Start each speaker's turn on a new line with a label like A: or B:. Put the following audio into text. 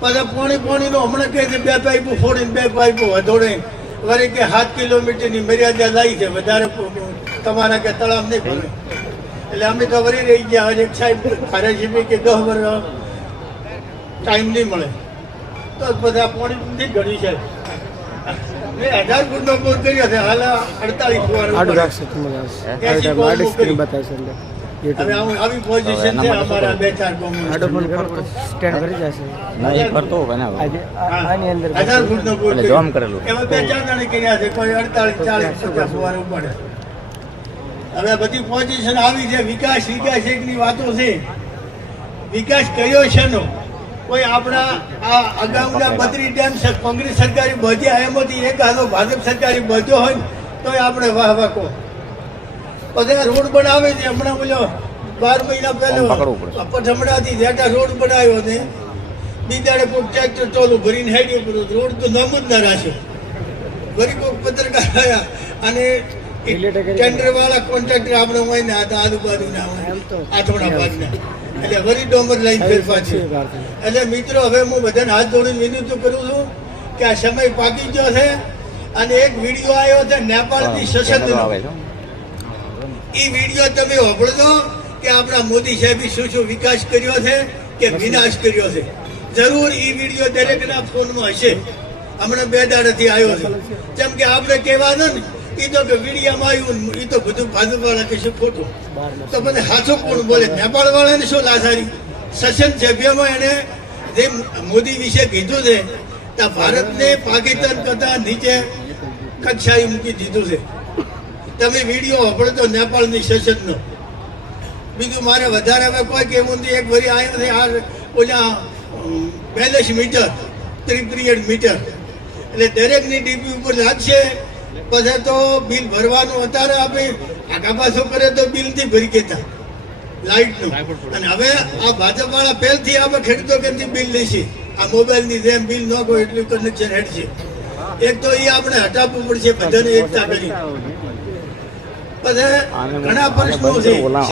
A: પાછા પોણી પોણી નો હમણાં કહે છે બે પાઇપો ફોડીને બે પાઇપો વધોડે. વળી કે સાત કિલોમીટરની મર્યાદા લાવી છે વધારે તમારા કે તળાવ નહીં ભરે. એટલે અમે તો વળી રહી ગયા એક સાહેબ છે કે દસ વર્ષ ટાઈમ નહીં મળે. તો બધા પોણી નહીં ઘડી છે મેં અઢાર ફૂટનો બોર કર્યો છે હાલ અડતાલીસ.
B: બતાવશે
A: હવે બધી પોઝિશન આવી છે. વિકાસ વિકાસ એકની વાતો છે. વિકાસ કયો છે નો કોઈ આપણા આ અગાઉના બત્રી ડેમ છે કોંગ્રેસ સરકારી બધી એમાંથી એક હાલો ભાજપ સરકારી બધો હોય ને તોય આપણે વાહ વાહ કહો. બધા રોડ બનાવે છે. હમણાં બોલો બાર મહિના પહેલો. પઠમડાથી જેટા રોડ બનાવ્યો છે. બીજાડે કોઈ ટ્રેક્ટર ટોલું ભરીને હેડ્યું પડ્યું રોડ તો નામ જ ના રાખ્યો. વળી કોઈ પત્રકાર આવ્યા અને ટેન્ડર વાળા કોન્ટ્રાક્ટર આપણે હોય ને આ આજુબાજુના હોય
B: એમ
A: ભાગના એટલે વરી ડોમર લઈને ફેરફાર છે. એટલે મિત્રો હવે હું બધાને હાથ જોડીને વિનંતી કરું છું કે આ સમય પાકી ગયો છે. અને એક વીડિયો આવ્યો છે નેપાળથી સશસ્ત્ર
C: છે.
A: એ વીડિયો તમે વાપરજો કે આપણા મોદી સાહેબે શું શું વિકાસ કર્યો છે કે વિનાશ કર્યો છે. જરૂર એ વીડિયો દરેકના ફોનમાં હશે. હમણાં બે દાડાથી આવ્યો છે. જેમ કે આપણે કહેવાનું ને એ તો કે વિડીયામાં આવ્યું એ તો બધું ભાજપવાળા કહેશે ખોટું. તો બધે હાથો કોણ બોલે? નેપાળવાળાને શું લાસારી? સશન સભ્યમાં એને જે મોદી વિશે કીધું છે ત્યાં ભારતને પાકિસ્તાન કરતા નીચે કક્ષાએ મૂકી દીધું છે. તમે વીડિયો તો નેપાળની સેશનનો બીજું મારે વધારે હવે કોઈ કહેવું નથી. એક વરી આવ્યો છે આ ઓલા બેલેન્સ મીટર ત્રિપિરિયડ મીટર. એટલે દરેકની ડીપી ઉપર લાગશે પછી તો બિલ ભરવાનું અત્યારે આપે આગા પાછો કરે તો બિલ નથી ભરી કેતા. લાઇટનું. અને હવે આ ભાજપવાળા પહેલથી આપણે ખેડૂતો કેમથી બિલ લેશે? આ મોબાઈલની જેમ બિલ ન કહો એટલું કનેક્શન હેઠશે એક તો એ આપણે હટાવવું પડશે બધાને એકતા કરી. પછી ઘણા પ્રશ્નો છે.